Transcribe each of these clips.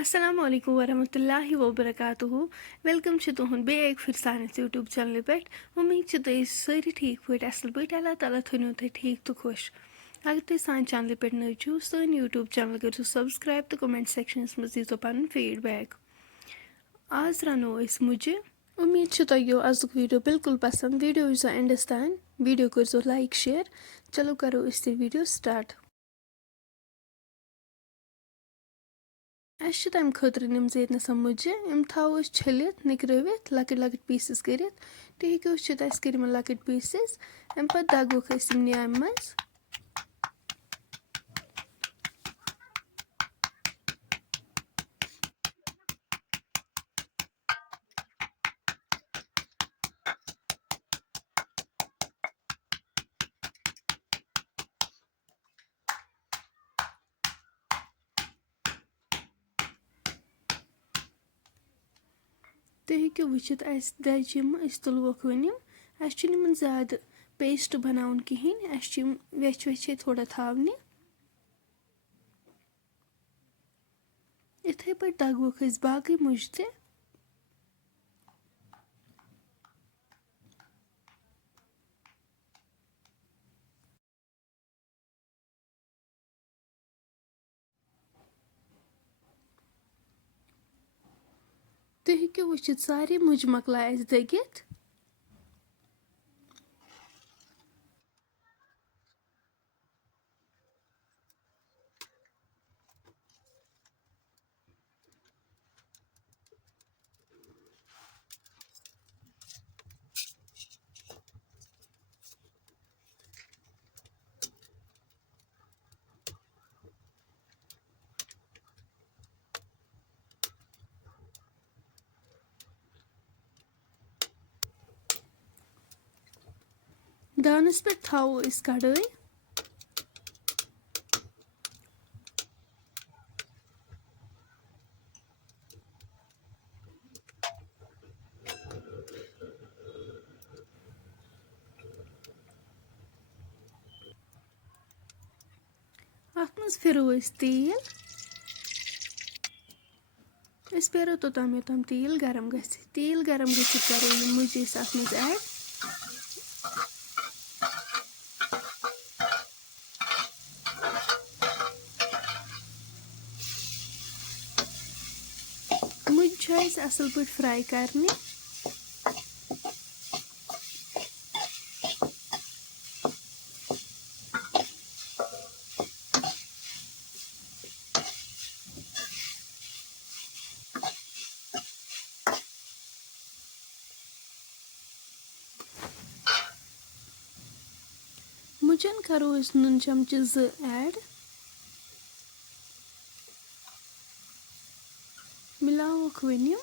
अस्सलामु अलैकुम वरहमतुल्लाहि वबरकातुहू वेलकम तुहद बे फिर सानिस यूट्यूब चैनल पे उम्मीद तुम सारी ठीक पे असल पे अल्लाह ताला थो तुम ठीक तो खुश अगर तुम सान चैनल पे नव छो सन यूट्यूब चैनल करो सब्सक्राइब तो कमेंट सेक्शनस मज दीजो पन फीडबैक। आज रनो मुझे उम्मीद तुम यो अजुक वीडियो बिल्कुल पसंद वीडियो वो एंडस तान वीडियो करो लाइक शेयर। चलो करो वीडियो स्टार्ट। अस तम खतर निम ये मुझे यम थो छलित निकरवित लकट लकट पीसेस कर तुम हेको कर लकट पीसेस अम पे दगोक न्याम मज। तुम हेको वुचित अस दज तुलवोक वनिम अस ज्यादा पेस्ट बनाउन कहें अस वेच वेच थोड़ा थावने इथे पे दगोक बाकी मुझ ते। तुम हेको वुचित सारे मुझ मकलाय अस दगित। दानस पे थो कढ़ाई अत मज फिरो तेल पेरो तोताम योताम तेल गरम तेल गरम करो मुझ अत मज ऐड। मुझ असल पे फ्राई करने मुझन करो नून चमचे 2 ऐड मिलावक वनिम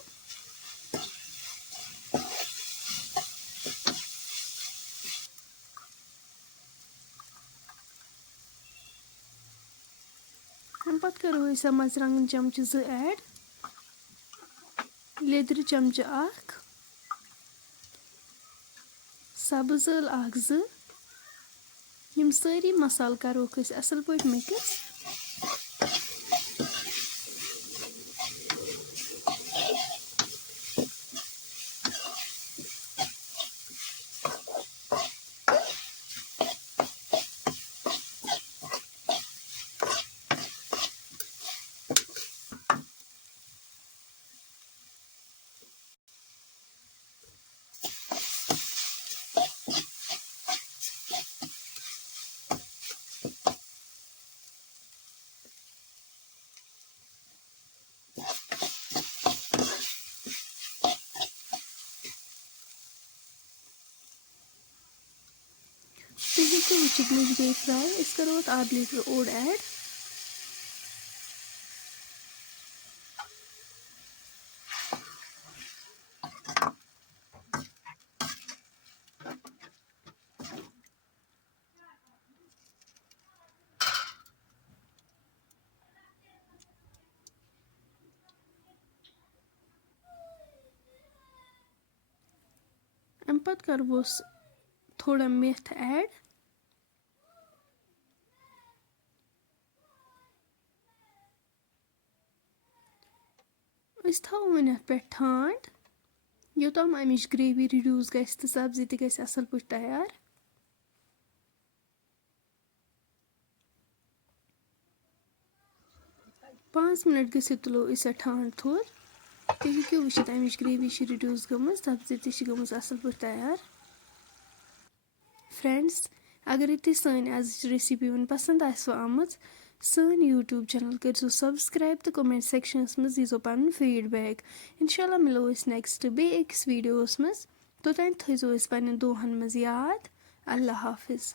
हम पत करो मरचांगन चमचे 2 ऐड लेदर चमचे 1 सब्ज ٲl 1-2 यम सारी मसाल करोक असल पे मिक्स। तुम हेको वुचित मुझ गई फ्राई करो 1/2 लीटर ओड ऐड। अम पत करवोस थोड़ा मेथ ऐड أسۍ تھاوو وۄنۍ اَتھ پٮ۪ٹھ ٹھانٛڈ یوٚتام اَمِچ گریوی رِڈیوٗس گژھِ تہٕ سبزی تہِ گژھِ اَصٕل پٲٹھۍ تیار. 5 مِنٹ گٔژھِتھ تُلو أسۍ سۄ ٹھانٛڈ تھوٚد. تُہۍ ہیٚکِو وٕچھِتھ اَمِچ گریوی چھِ رِڈیوٗس گٔمٕژ سبزی تہِ چھِ گٔمٕژ اَصٕل پٲٹھۍ تیار. فرٛٮ۪نٛڈٕس اگرے تُہۍ سٲنۍ أزِچ ریسِپی وۄنۍ پسنٛد آسِوٕ آمٕژ سٲنۍ یوٗٹیوٗب چَنَل کٔرۍزیو سبسکرایب تہٕ کومٮ۪نٛٹ سٮ۪کشنَس منٛز دیٖزیو پَنُن فیٖڈبیک. اِنشاء اللہ مِلو أسۍ نٮ۪کسٹ بیٚیہِ أکِس ویٖڈیووَس منٛز. توٚتام تھٲیزیو أسۍ پنٛنٮ۪ن دۄہَن منٛز یاد. اللہ حافِظ.